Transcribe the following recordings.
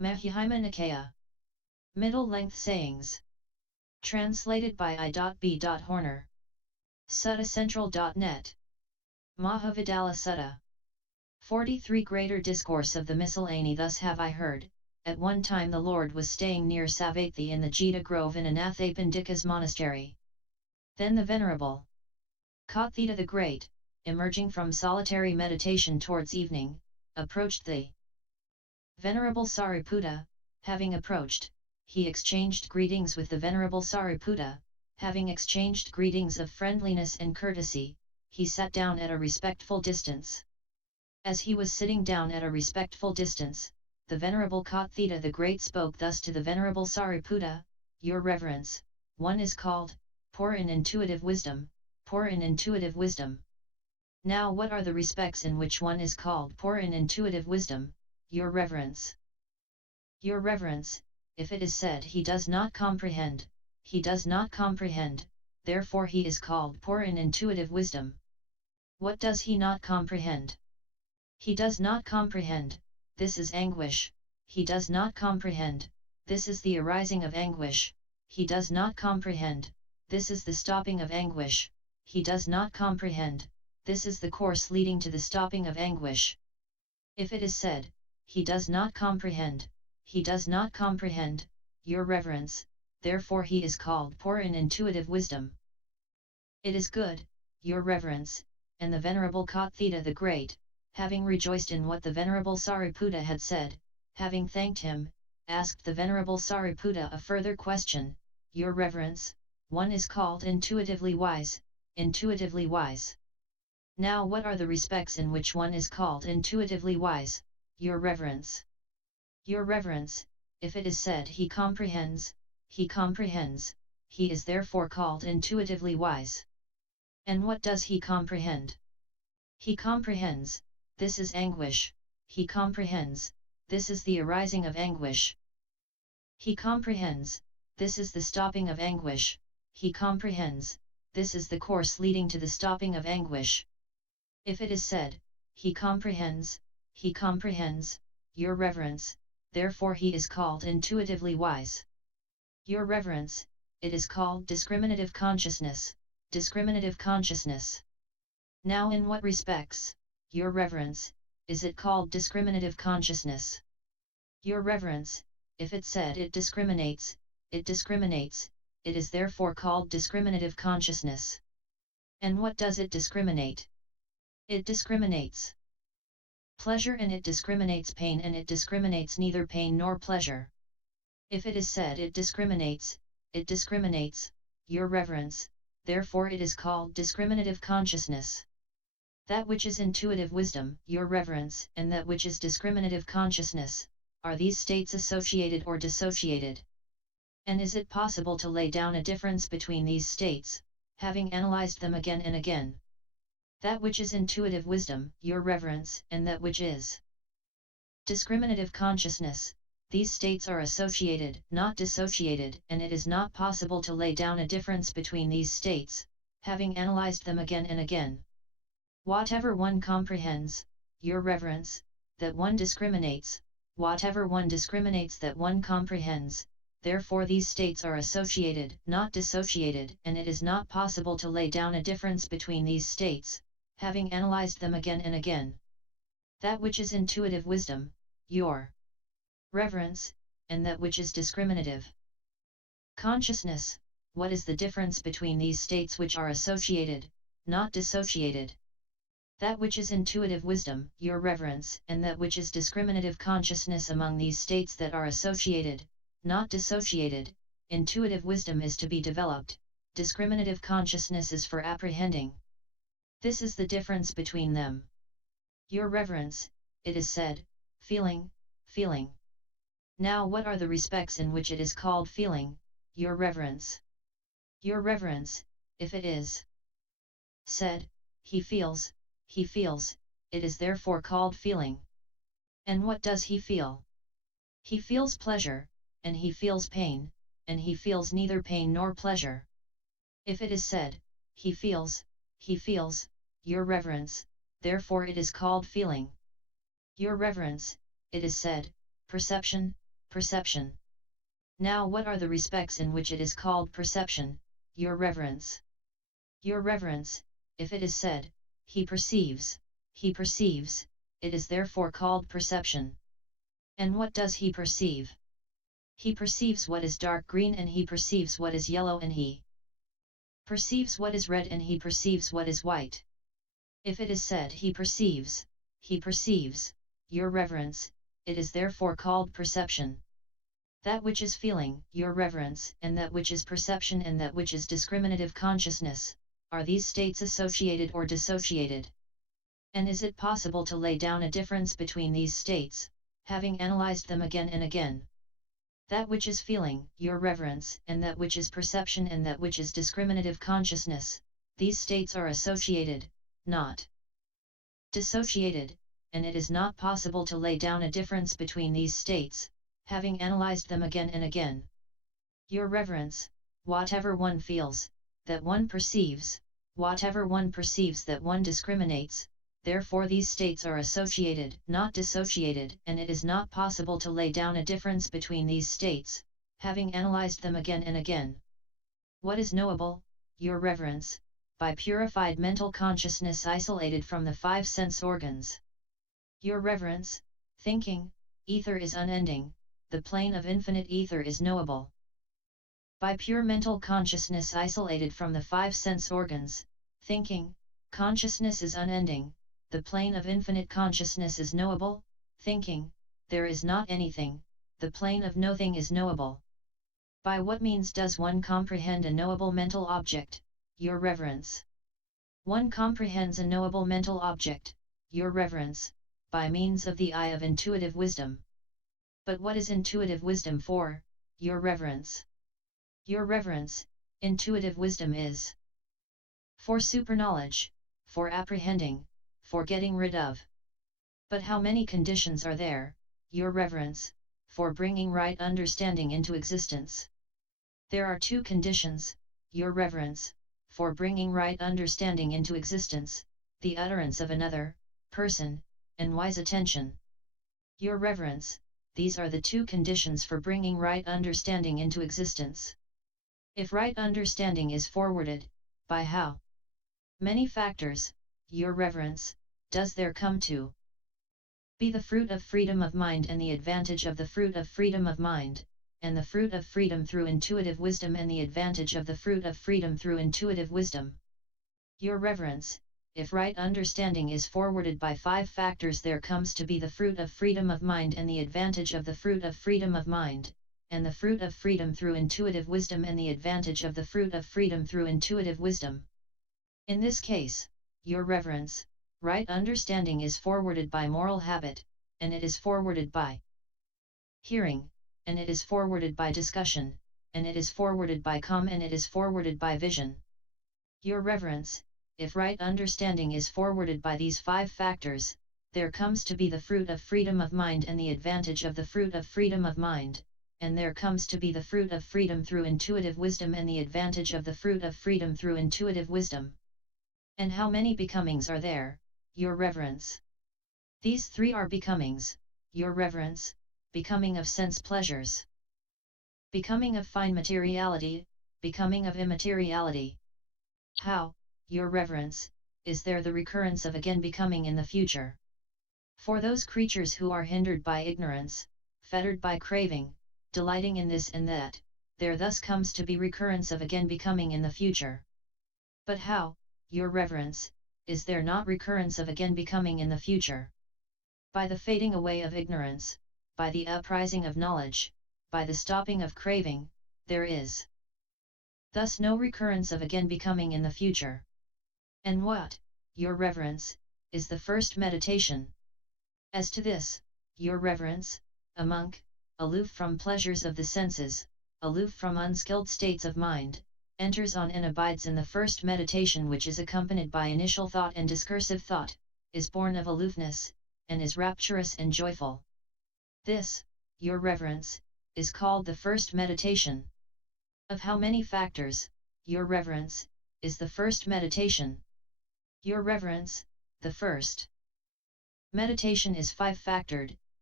Mahihima Nikaya. Middle-length sayings. Translated by I.B.Horner. SuttaCentral.net. Mahavidala Sutta. 43 Greater Discourse of the Miscellany. Thus have I heard, at one time the Lord was staying near Savatthi in the Jeta Grove in Anathapindika's monastery. Then the Venerable Kauthita the Great, emerging from solitary meditation towards evening, approached the Venerable Sariputta. Having approached, he exchanged greetings with the Venerable Sariputta. Having exchanged greetings of friendliness and courtesy, he sat down at a respectful distance. As he was sitting down at a respectful distance, the Venerable Kauthita the Great spoke thus to the Venerable Sariputta: Your Reverence, one is called, poor in intuitive wisdom, poor in intuitive wisdom. Now what are the respects in which one is called poor in intuitive wisdom, Your Reverence? Your Reverence, if it is said he does not comprehend, therefore he is called poor in intuitive wisdom. What does he not comprehend? He does not comprehend, this is anguish. He does not comprehend, this is the arising of anguish. He does not comprehend, this is the stopping of anguish. He does not comprehend, this is the course leading to the stopping of anguish. If it is said, he does not comprehend, Your Reverence, therefore he is called poor in intuitive wisdom. It is good, Your Reverence. And the Venerable Kauthita the Great, having rejoiced in what the Venerable Sariputta had said, having thanked him, asked the Venerable Sariputta a further question: Your Reverence, one is called intuitively wise, Now what are the respects in which one is called intuitively wise, Your Reverence? Your Reverence, if it is said he comprehends, he is therefore called intuitively wise. And what does he comprehend? He comprehends, this is anguish. He comprehends, this is the arising of anguish. He comprehends, this is the stopping of anguish. He comprehends, this is the course leading to the stopping of anguish. If it is said, he comprehends, Your Reverence, therefore he is called intuitively wise. Your Reverence, it is called discriminative consciousness. Now in what respects, Your Reverence, is it called discriminative consciousness? Your Reverence, if it said it discriminates, it is therefore called discriminative consciousness. And what does it discriminate? It discriminates pleasure and it discriminates pain and it discriminates neither pain nor pleasure. If it is said it discriminates, Your Reverence, therefore it is called discriminative consciousness. That which is intuitive wisdom, Your Reverence, and that which is discriminative consciousness, are these states associated or dissociated? And is it possible to lay down a difference between these states, having analyzed them again and again? That which is intuitive wisdom, Your Reverence, and that which is discriminative consciousness, these states are associated, not dissociated, and it is not possible to lay down a difference between these states, having analyzed them again and again. Whatever one comprehends, Your Reverence, that one discriminates, whatever one discriminates that one comprehends, therefore these states are associated, not dissociated, and it is not possible to lay down a difference between these states, having analyzed them again and again. That which is intuitive wisdom, Your Reverence, and that which is discriminative consciousness, what is the difference between these states which are associated, not dissociated? That which is intuitive wisdom, Your Reverence, and that which is discriminative consciousness. Among these states that are associated, not dissociated, intuitive wisdom is to be developed, discriminative consciousness is for apprehending. This is the difference between them. Your Reverence, it is said, feeling. Now what are the respects in which it is called feeling, Your Reverence? Your Reverence, if it is said, he feels, it is therefore called feeling. And what does he feel? He feels pleasure, and he feels pain, and he feels neither pain nor pleasure. If it is said, he feels, Your Reverence, therefore it is called feeling. Your Reverence, it is said, perception, perception. Now what are the respects in which it is called perception, your reverence? Your reverence, if it is said, he perceives, it is therefore called perception. And what does he perceive? He perceives what is dark green and he perceives what is yellow and he perceives what is red and he perceives what is white. If it is said he perceives, your reverence, it is therefore called perception. That which is feeling, your reverence, and that which is perception and that which is discriminative consciousness, are these states associated or dissociated? And is it possible to lay down a difference between these states, having analyzed them again and again? That which is feeling, your reverence, and that which is perception and that which is discriminative consciousness, these states are associated, not dissociated, and it is not possible to lay down a difference between these states, having analyzed them again and again. Your reverence, whatever one feels, that one perceives, whatever one perceives that one discriminates, therefore these states are associated, not dissociated, and it is not possible to lay down a difference between these states, having analyzed them again and again. What is knowable, your reverence, by purified mental consciousness isolated from the five sense organs? Your reverence, thinking, ether is unending, the plane of infinite ether is knowable. By pure mental consciousness isolated from the five sense organs, thinking, consciousness is unending, the plane of infinite consciousness is knowable, thinking, there is not anything, the plane of nothing is knowable. By what means does one comprehend a knowable mental object, your reverence? One comprehends a knowable mental object, your reverence, by means of the eye of intuitive wisdom. But what is intuitive wisdom for, your reverence? Your reverence, intuitive wisdom is for superknowledge, for apprehending, for getting rid of. But how many conditions are there, your reverence, for bringing right understanding into existence? There are two conditions, your reverence, for bringing right understanding into existence, the utterance of another person, and wise attention. Your reverence, these are the two conditions for bringing right understanding into existence. If right understanding is forwarded, by how many factors, your reverence, does there come to be the fruit of freedom of mind and the advantage of the fruit of freedom of mind, and the fruit of freedom through intuitive wisdom and the advantage of the fruit of freedom through intuitive wisdom? Your reverence, if right understanding is forwarded by five factors, there comes to be the fruit of freedom of mind and the advantage of the fruit of freedom of mind, and the fruit of freedom through intuitive wisdom and the advantage of the fruit of freedom through intuitive wisdom. In this case, your reverence, right understanding is forwarded by moral habit, and it is forwarded by hearing, and it is forwarded by discussion, and it is forwarded by and it is forwarded by vision. Your reverence, if right understanding is forwarded by these five factors, there comes to be the fruit of freedom of mind and the advantage of the fruit of freedom of mind, and there comes to be the fruit of freedom through intuitive wisdom and the advantage of the fruit of freedom through intuitive wisdom. And how many becomings are there, your reverence? These three are becomings, your reverence: becoming of sense pleasures, becoming of fine materiality, becoming of immateriality. How, your reverence, is there the recurrence of again becoming in the future? For those creatures who are hindered by ignorance, fettered by craving, delighting in this and that, there thus comes to be recurrence of again becoming in the future. But how, your reverence, is there not recurrence of again becoming in the future? By the fading away of ignorance, by the uprising of knowledge, by the stopping of craving, there is thus no recurrence of again becoming in the future. And what, your reverence, is the first meditation? As to this, your reverence, a monk, aloof from pleasures of the senses, aloof from unskilled states of mind, enters on and abides in the first meditation, which is accompanied by initial thought and discursive thought, is born of aloofness, and is rapturous and joyful. This, your reverence, is called the first meditation. Of how many factors, your reverence, is the first meditation? Your reverence, the first meditation is five-factored,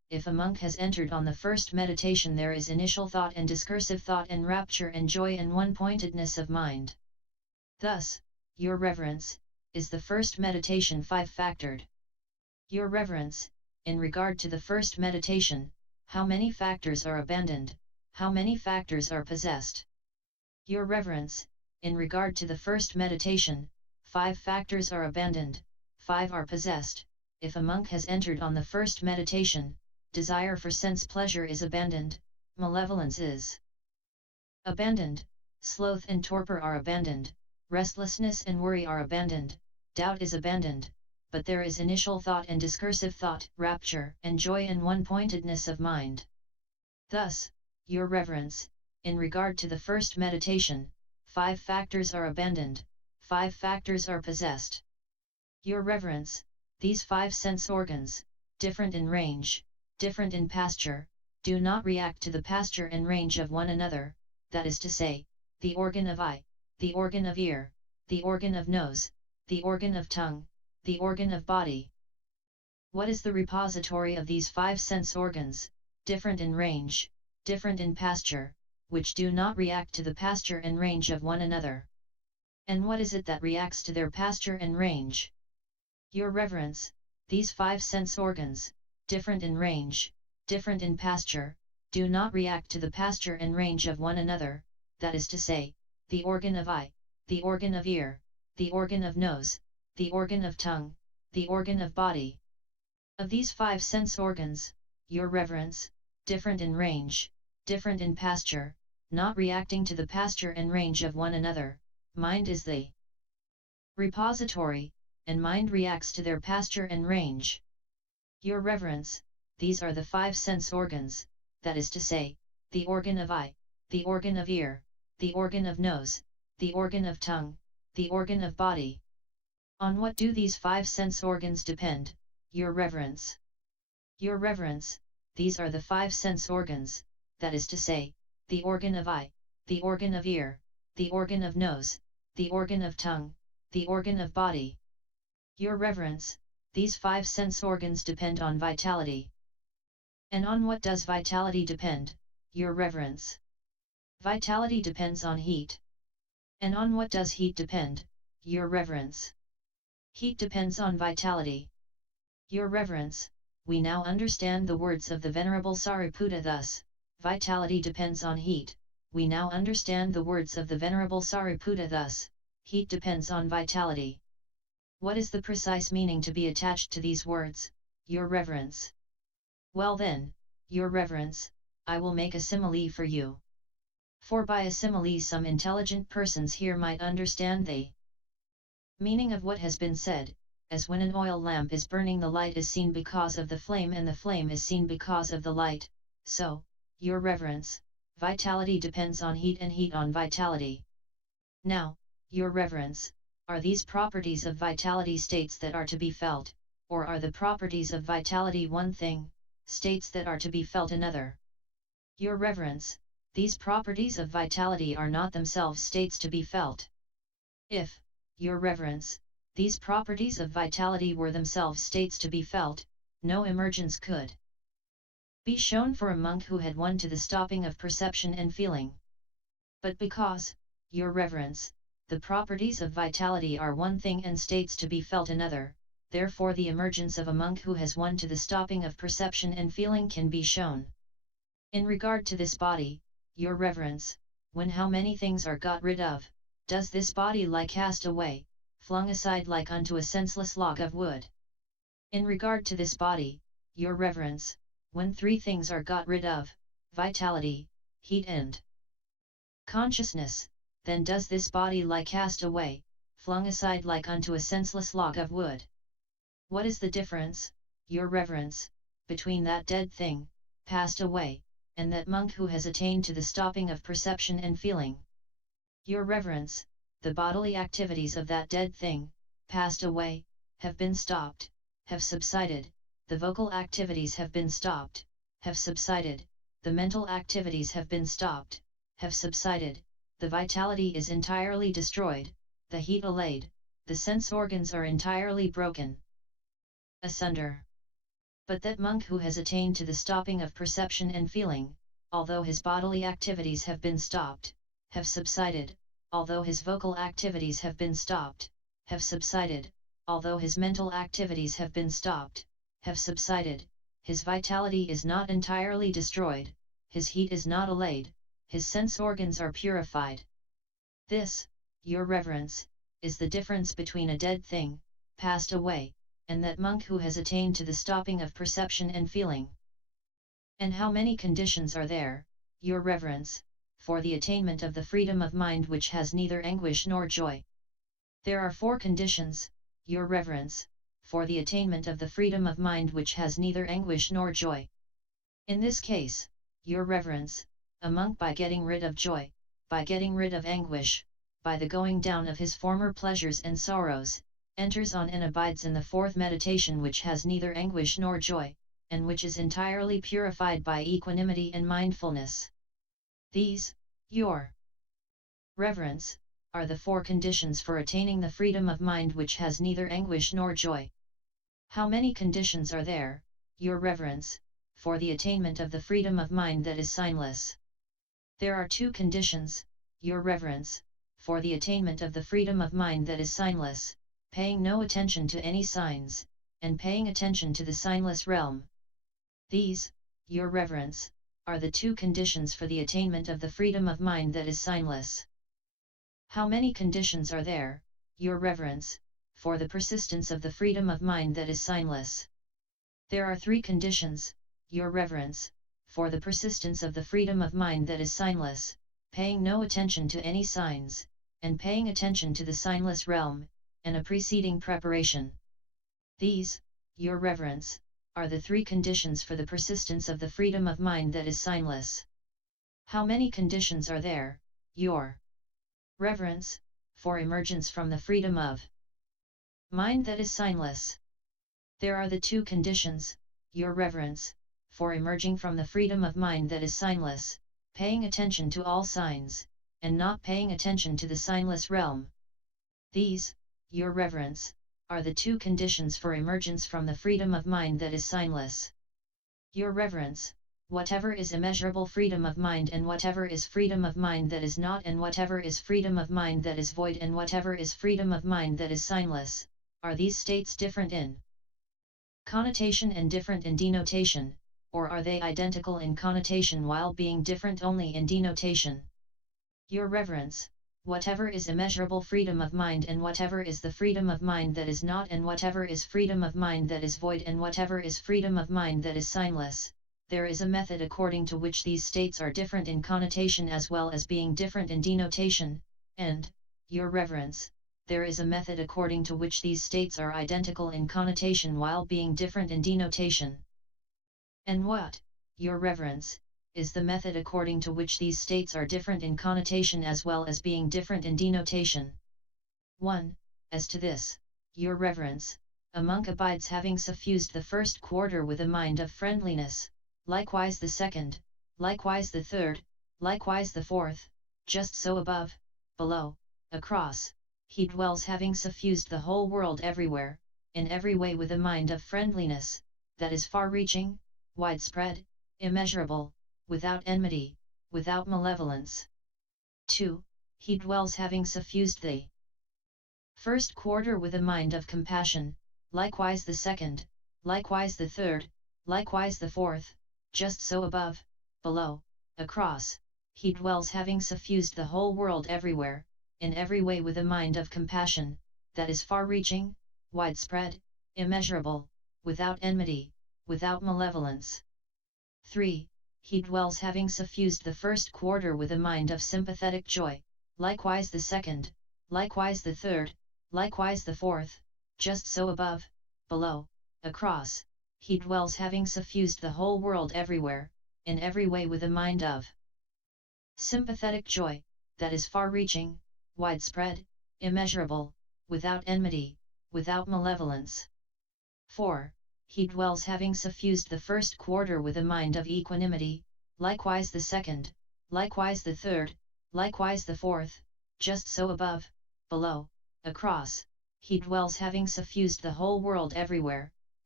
if a monk has entered on the first meditation, there is initial thought and discursive thought and rapture and joy and one-pointedness of mind. Thus, your reverence is the first meditation five-factored. Your reverence, in regard to the first meditation, how many factors are abandoned, how many factors are possessed? Your reverence, in regard to the first meditation, 5 factors are abandoned, 5 are possessed. If a monk has entered on the first meditation, desire for sense pleasure is abandoned, malevolence is abandoned, sloth and torpor are abandoned, restlessness and worry are abandoned, doubt is abandoned, but there is initial thought and discursive thought, rapture and joy and one-pointedness of mind. Thus, your reverence, in regard to the first meditation, 5 factors are abandoned, 5 factors are possessed. Your reverence, these 5 sense organs, different in range, different in pasture, do not react to the pasture and range of one another, that is to say, the organ of eye, the organ of ear, the organ of nose, the organ of tongue, the organ of body. What is the repository of these 5 sense organs, different in range, different in pasture, which do not react to the pasture and range of one another? And what is it that reacts to their pasture and range? Your reverence, these 5 sense organs, different in range, different in pasture, do not react to the pasture and range of one another, that is to say, the organ of eye, the organ of ear, the organ of nose, the organ of tongue, the organ of body. Of these 5 sense organs, your reverence, different in range, different in pasture, not reacting to the pasture and range of one another, mind is the repository, and mind reacts to their pasture and range. Your reverence, these are the 5 sense organs, that is to say, the organ of eye, the organ of ear, the organ of nose, the organ of tongue, the organ of body. On what do these 5 sense organs depend, your reverence? Your reverence, these are the 5 sense organs, that is to say, the organ of eye, the organ of ear, the organ of nose, the organ of tongue, the organ of body. Your reverence, these 5 sense organs depend on vitality. And on what does vitality depend, your reverence? Vitality depends on heat. And on what does heat depend, your reverence? Heat depends on vitality. Your reverence, we now understand the words of the Venerable Sariputta thus, vitality depends on heat. We now understand the words of the Venerable Sariputta thus, heat depends on vitality. What is the precise meaning to be attached to these words, your reverence? Well then, your reverence, I will make a simile for you. For by a simile some intelligent persons here might understand the meaning of what has been said, as when an oil lamp is burning, the light is seen because of the flame and the flame is seen because of the light, so, your reverence, vitality depends on heat and heat on vitality. Now, your reverence, are these properties of vitality states that are to be felt, or are the properties of vitality one thing, states that are to be felt another? Your reverence, these properties of vitality are not themselves states to be felt. If, your reverence, these properties of vitality were themselves states to be felt, no emergence could be shown for a monk who had won to the stopping of perception and feeling. But because, your reverence, the properties of vitality are one thing and states to be felt another, therefore the emergence of a monk who has won to the stopping of perception and feeling can be shown. In regard to this body, your reverence, when how many things are got rid of, does this body lie cast away, flung aside like unto a senseless log of wood? In regard to this body, your reverence, when 3 things are got rid of, vitality, heat and consciousness, then does this body lie cast away, flung aside like unto a senseless log of wood? What is the difference, your reverence, between that dead thing, passed away, and that monk who has attained to the stopping of perception and feeling? Your reverence, the bodily activities of that dead thing, passed away, have been stopped, have subsided, the vocal activities have been stopped, have subsided, the mental activities have been stopped, have subsided, the vitality is entirely destroyed, the heat allayed, the sense organs are entirely broken asunder. But that monk who has attained to the stopping of perception and feeling, although his bodily activities have been stopped, have subsided, although his vocal activities have been stopped, have subsided, although his mental activities have been stopped, have subsided, his vitality is not entirely destroyed, his heat is not allayed, his sense organs are purified. This, your reverence, is the difference between a dead thing, passed away, and that monk who has attained to the stopping of perception and feeling. And how many conditions are there, your reverence, for the attainment of the freedom of mind which has neither anguish nor joy? There are 4 conditions, your reverence, for the attainment of the freedom of mind which has neither anguish nor joy. In this case, your reverence, a monk by getting rid of joy, by getting rid of anguish, by the going down of his former pleasures and sorrows, enters on and abides in the 4th meditation which has neither anguish nor joy, and which is entirely purified by equanimity and mindfulness. These, your reverence, are the 4 conditions for attaining the freedom of mind which has neither anguish nor joy. How many conditions are there, your reverence, for the attainment of the freedom of mind that is signless? There are 2 conditions, your reverence, for the attainment of the freedom of mind that is signless, paying no attention to any signs, and paying attention to the signless realm. These, your reverence, are the 2 conditions for the attainment of the freedom of mind that is signless. How many conditions are there, your reverence, for the persistence of the freedom of mind that is signless? There are 3 conditions, your reverence, for the persistence of the freedom of mind that is signless, paying no attention to any signs, and paying attention to the signless realm, and a preceding preparation. These, your reverence, are the 3 conditions for the persistence of the freedom of mind that is signless. How many conditions are there, your reverence, for emergence from the freedom of mind that is signless? There are the 2 conditions, your reverence, for emerging from the freedom of mind that is signless, paying attention to all signs, and not paying attention to the signless realm. These, your reverence, are the 2 conditions for emergence from the freedom of mind that is signless. Your reverence, whatever is immeasurable freedom of mind and whatever is freedom of mind that is not and whatever is freedom of mind that is void and whatever is freedom of mind that is signless, are these states different in connotation and different in denotation, or are they identical in connotation while being different only in denotation? Your reverence, whatever is immeasurable freedom of mind and whatever is the freedom of mind that is not and whatever is freedom of mind that is void and whatever is freedom of mind that is signless, there is a method according to which these states are different in connotation as well as being different in denotation, and, your reverence, there is a method according to which these states are identical in connotation while being different in denotation. And what, your reverence, is the method according to which these states are different in connotation as well as being different in denotation? 1. As to this, your reverence, a monk abides having suffused the 1st quarter with a mind of friendliness, likewise the 2nd, likewise the 3rd, likewise the 4th, just so above, below, across, he dwells having suffused the whole world everywhere, in every way with a mind of friendliness, that is far-reaching, widespread, immeasurable, without enmity, without malevolence. 2. He dwells having suffused the 1st quarter with a mind of compassion, likewise the 2nd, likewise the 3rd, likewise the 4th, just so above, below, across, he dwells having suffused the whole world everywhere, in every way with a mind of compassion, that is far-reaching, widespread, immeasurable, without enmity, without malevolence. 3. He dwells having suffused the 1st quarter with a mind of sympathetic joy, likewise the 2nd, likewise the 3rd, likewise the 4th, just so above, below, across, he dwells having suffused the whole world everywhere, in every way with a mind of sympathetic joy, that is far-reaching, widespread, immeasurable, without enmity, without malevolence. 4. He dwells having suffused the 1st quarter with a mind of equanimity, likewise the 2nd, likewise the 3rd, likewise the 4th, just so above, below, across, he dwells having suffused the whole world everywhere,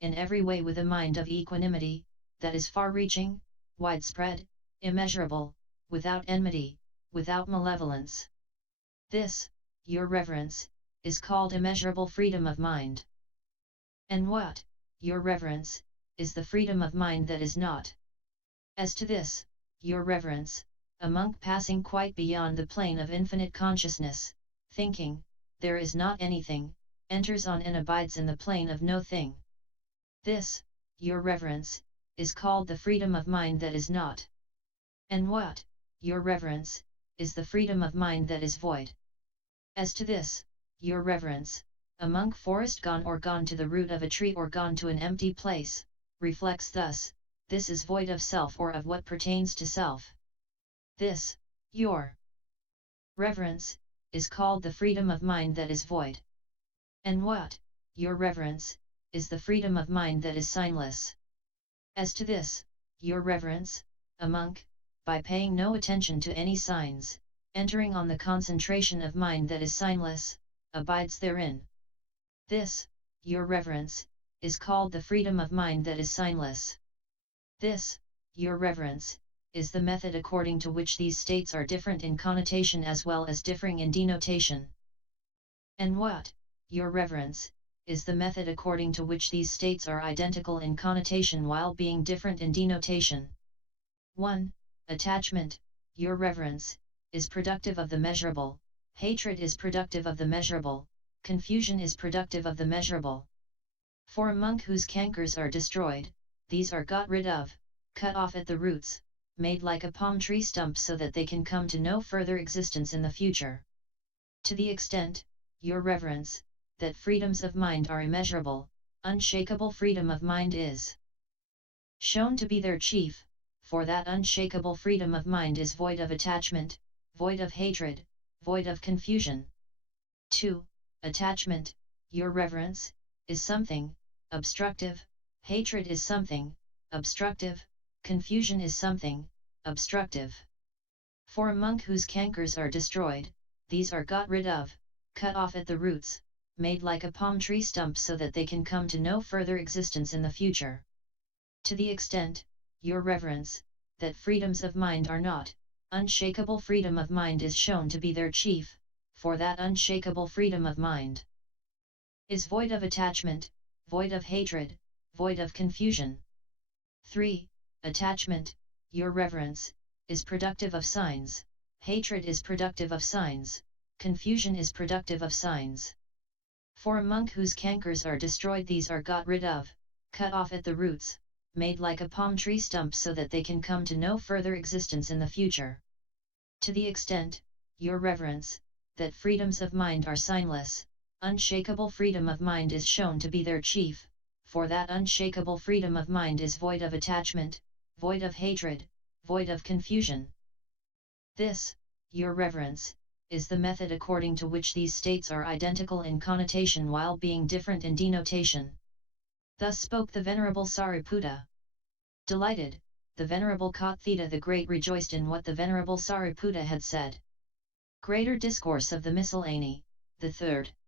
in every way with a mind of equanimity, that is far-reaching, widespread, immeasurable, without enmity, without malevolence. This, your reverence, is called immeasurable freedom of mind. And what, your reverence, is the freedom of mind that is not? As to this, your reverence, a monk passing quite beyond the plane of infinite consciousness, thinking, there is not anything, enters on and abides in the plane of no thing. This, your reverence, is called the freedom of mind that is not. And what, your reverence, is the freedom of mind that is void? As to this, your reverence, a monk forest gone or gone to the root of a tree or gone to an empty place, reflects thus, this is void of self or of what pertains to self. This, your reverence, is called the freedom of mind that is void. And what, your reverence, is the freedom of mind that is signless? As to this, your reverence, a monk, by paying no attention to any signs, entering on the concentration of mind that is signless, abides therein. This, your reverence, is called the freedom of mind that is signless. This, your reverence, is the method according to which these states are different in connotation as well as differing in denotation. And what, your reverence, is the method according to which these states are identical in connotation while being different in denotation? 1. Attachment, your reverence, is productive of the measurable, hatred is productive of the measurable, confusion is productive of the measurable. For a monk whose cankers are destroyed, these are got rid of, cut off at the roots, made like a palm tree stump so that they can come to no further existence in the future. To the extent, your reverence, that freedoms of mind are immeasurable, unshakable freedom of mind is shown to be their chief, for that unshakable freedom of mind is void of attachment, void of hatred, void of confusion. 2. Attachment, your reverence, is something, obstructive, hatred is something, obstructive, confusion is something, obstructive. For a monk whose cankers are destroyed, these are got rid of, cut off at the roots, made like a palm tree stump so that they can come to no further existence in the future. To the extent, your reverence, that freedoms of mind are not, unshakable freedom of mind is shown to be their chief, for that unshakable freedom of mind is void of attachment, void of hatred, void of confusion. 3. Attachment, your reverence, is productive of signs, hatred is productive of signs, confusion is productive of signs. For a monk whose cankers are destroyed, these are got rid of, cut off at the roots, made like a palm tree stump so that they can come to no further existence in the future. To the extent, your reverence, that freedoms of mind are signless, unshakable freedom of mind is shown to be their chief, for that unshakable freedom of mind is void of attachment, void of hatred, void of confusion. This, your reverence, is the method according to which these states are identical in connotation while being different in denotation. Thus spoke the Venerable Sariputta. Delighted, the Venerable Kathita the Great rejoiced in what the Venerable Sariputta had said. Greater Discourse of the Miscellany, the third.